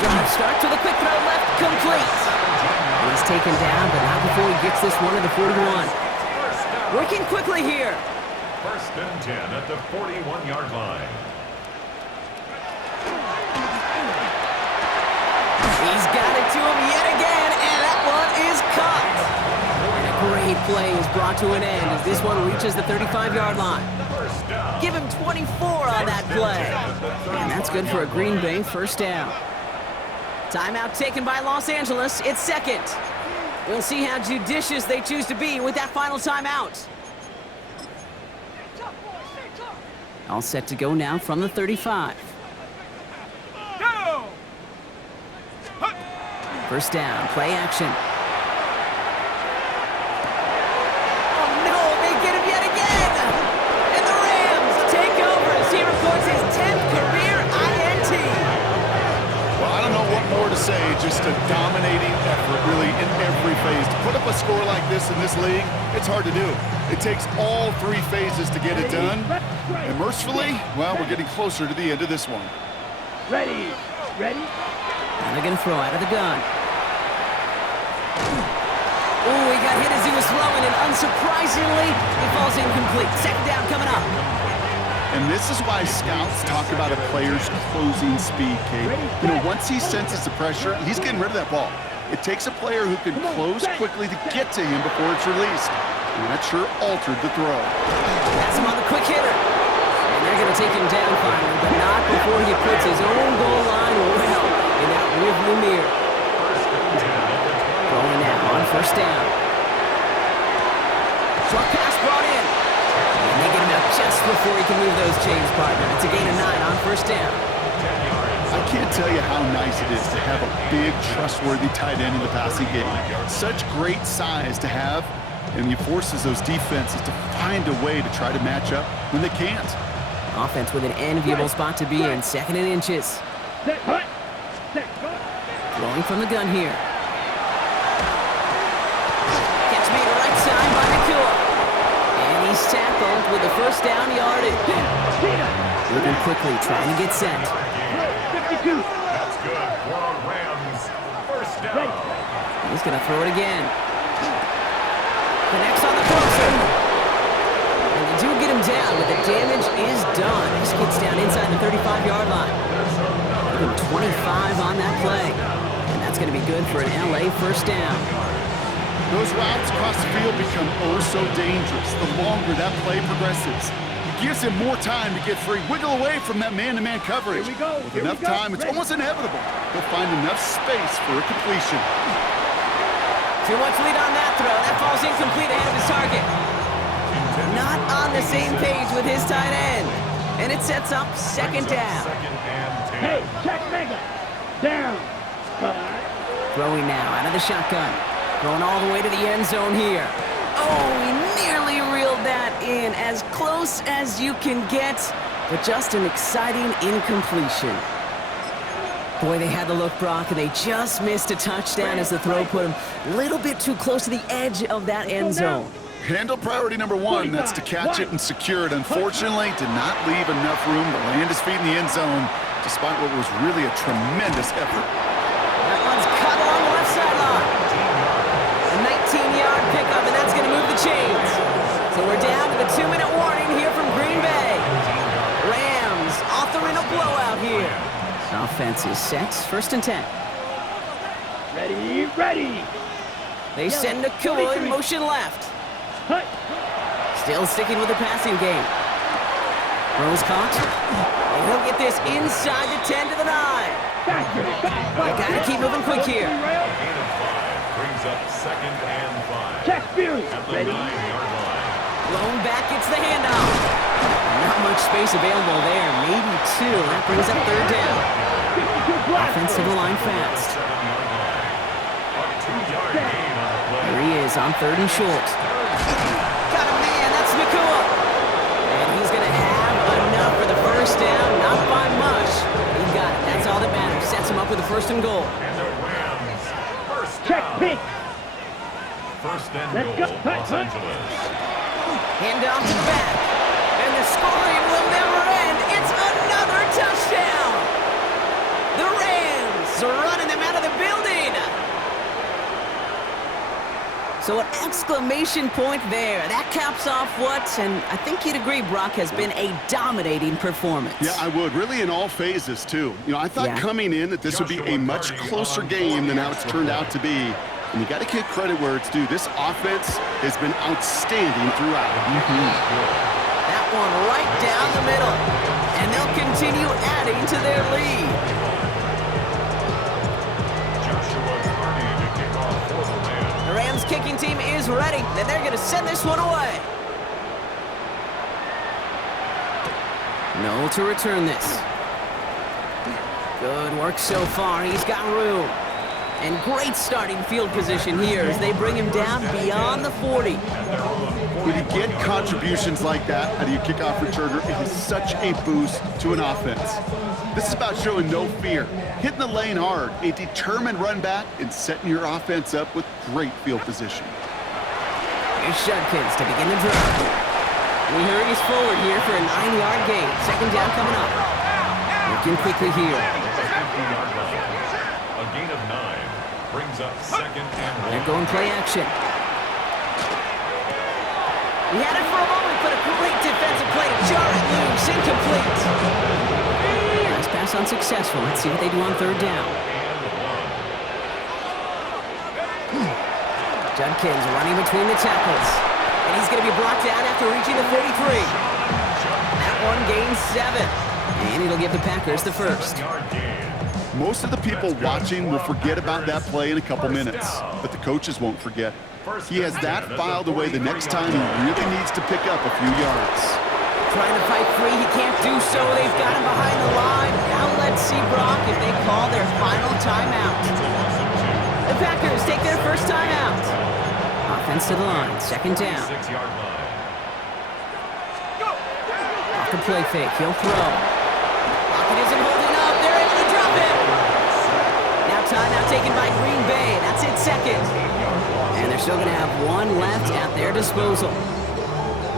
Drive start to the quick throw left, complete. He's taken down, but not before he gets this one to the 41. Working quickly here. First and 10 at the 41-yard line. He's got it to him yet again, and that one is caught. And a great play is brought to an end as this one reaches the 35-yard line. Give him 24 on that play. And that's good for a Green Bay first down. Timeout taken by Los Angeles. It's second. We'll see how judicious they choose to be with that final timeout. All set to go now from the 35. Go. First down, play action. Oh no, they get him yet again! And the Rams take over as he records his 10th career INT. Well, I don't know what more to say, just a dominating effort really in every phase. To put up a score like this in this league, it's hard to do. It takes all three phases to get it done. And mercifully, well, we're getting closer to the end of this one. Ready. Ready. And they're going to throw out of the gun. Oh, he got hit as he was throwing, and unsurprisingly, he falls incomplete. Second down coming up. And this is why scouts talk about a player's closing speed, Kate. You know, once he senses the pressure, he's getting rid of that ball. It takes a player who can close quickly to get to him before it's released. And that sure altered the throw. That's him on the quick hitter. And they're going to take him down finally, but not before he puts his own goal line well in that rearview mirror. Going now on first down. Short pass brought in. And they get him out just before he can move those chains, partner. It's a gain of 9 on first down. I can't tell you how nice it is to have a big, trustworthy tight end in the passing game. Such great size to have, and he forces those defenses to find a way to try to match up when they can't. Offense with an enviable spot to be in, second and inches. Throwing from the gun here. Catch made right side by McCure. And he's tackled with the first down yardage. Moving quickly, trying to get set. 52. That's good for a Rams first down. He's going to throw it again. Connects on the closer. And they do get him down, but the damage is done. He skids down inside the 35-yard line. Give him 25 on that play. And that's That's going to be good for an LA first down. Those routes across the field become oh so dangerous the longer that play progresses. It gives him more time to get free, wiggle away from that man-to-man coverage. Here we go. With enough time, it's almost inevitable. He'll find enough space for a completion. Too much lead on that throw. That falls incomplete ahead of his target. Not on the same page with his tight end. And it sets up second down. Hey, check mega. Down. Throwing now out of the shotgun. Going all the way to the end zone here. Oh, he nearly reeled that in. As close as you can get, but just an exciting incompletion. Boy, they had the look, Brock, and they just missed a touchdown as the throw put him a little bit too close to the edge of that end zone. Handle priority number one, that's to catch it and secure it. Unfortunately, did not leave enough room to land his feet in the end zone, despite what was really a tremendous effort. That one's cut along the left sideline. A 19-yard pickup, and that's going to move the chains. So we're down to the 2-minute warning here from Green Bay. Rams authoring a blowout here. Offense is set, 1st and 10. Ready, ready. They send Nakua in motion left. Hut. Still sticking with the passing game. Rose caught. And he'll get this inside the 10 to the 9. They gotta keep moving quick here. Gain of 5 brings up 2nd and 5. Check Fury. At the Ready. 9-yard line. Blown back, it's the handoff. Not much space available there. Maybe 2. That brings up 3rd down. 52 blocks. Offense to the line fast. 7-yard line. A 2-yard gain on the play. There he is on 3rd and short. Got a man, that's Nakua. And he's gonna have enough for the first down. Not by much. He got it. That's all that matters. Sets him up with the 1st and goal. And the Rams, first Check down. pink. 1st and Let's goal, go. Los Angeles. Hand off to the back. And the scoring will never end. It's another touchdown. The Rams are running them out of the building. So an exclamation point there. That caps off what, and I think you'd agree, Brock, has been a dominating performance. Yeah, I would. Really in all phases, too. You know, I thought coming in that this would be a much closer game than how it's turned out to be. And you got to give credit where it's due. This offense has been outstanding throughout. That one right down the middle. And they'll continue adding to their lead. Joshua Carney to kick off for the Rams. The Rams kicking team is ready, and they're going to send this one away. No to return this. Good work so far. He's got room. And great starting field position here as they bring him down beyond the 40. When you get contributions like that out of your kickoff returner, it is such a boost to an offense. This is about showing no fear, hitting the lane hard, a determined run back, and setting your offense up with great field position. Here's Judkins to begin the drive. He hurries forward here for a 9-yard gain. 2nd down coming up. Looking quickly here. A gain of 9 brings up 2nd and 1. They're going play action. He had it for a moment, but a great defensive play to jar it loose. Incomplete. Nice pass unsuccessful. Let's see what they do on 3rd down. Judkins running between the tackles. And he's going to be brought down after reaching the 43. That one gains 7. And it'll give the Packers the first. Most of the people watching will forget about that play in a couple minutes, but the coaches won't forget. He has that filed away the next time he really needs to pick up a few yards. Trying to fight free, he can't do so. They've got him behind the line. Now let's see, Brock, if they call their final timeout. The Packers take their first timeout. Offense to the line, 2nd down. 6-yard line. Off the play fake, he'll throw. Lockett isn't holding up. They're able to drop it. Now timeout taken by Green Bay. That's it, 2nd. And they're still going to have 1 left at their disposal.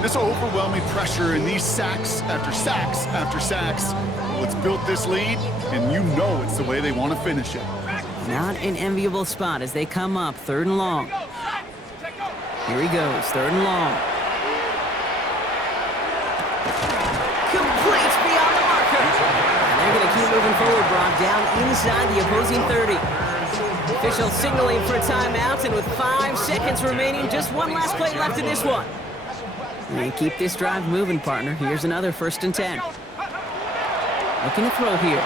This overwhelming pressure and these sacks after sacks after sacks, well, it's built this lead, and you know it's the way they want to finish it. Not an enviable spot as they come up 3rd and long. Here he goes, 3rd and long. Complete beyond the marker. And they're going to keep moving forward, Brock, down inside the opposing 30. Official signaling for a timeout, and with 5 seconds remaining, just one last play left in this one. And keep this drive moving, partner. Here's another 1st and 10. Looking to throw here.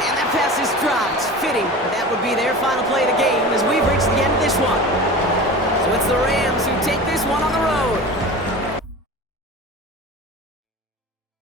And that pass is dropped. Fitting. That would be their final play of the game as we've reached the end of this one. So it's the Rams who take this one on the road.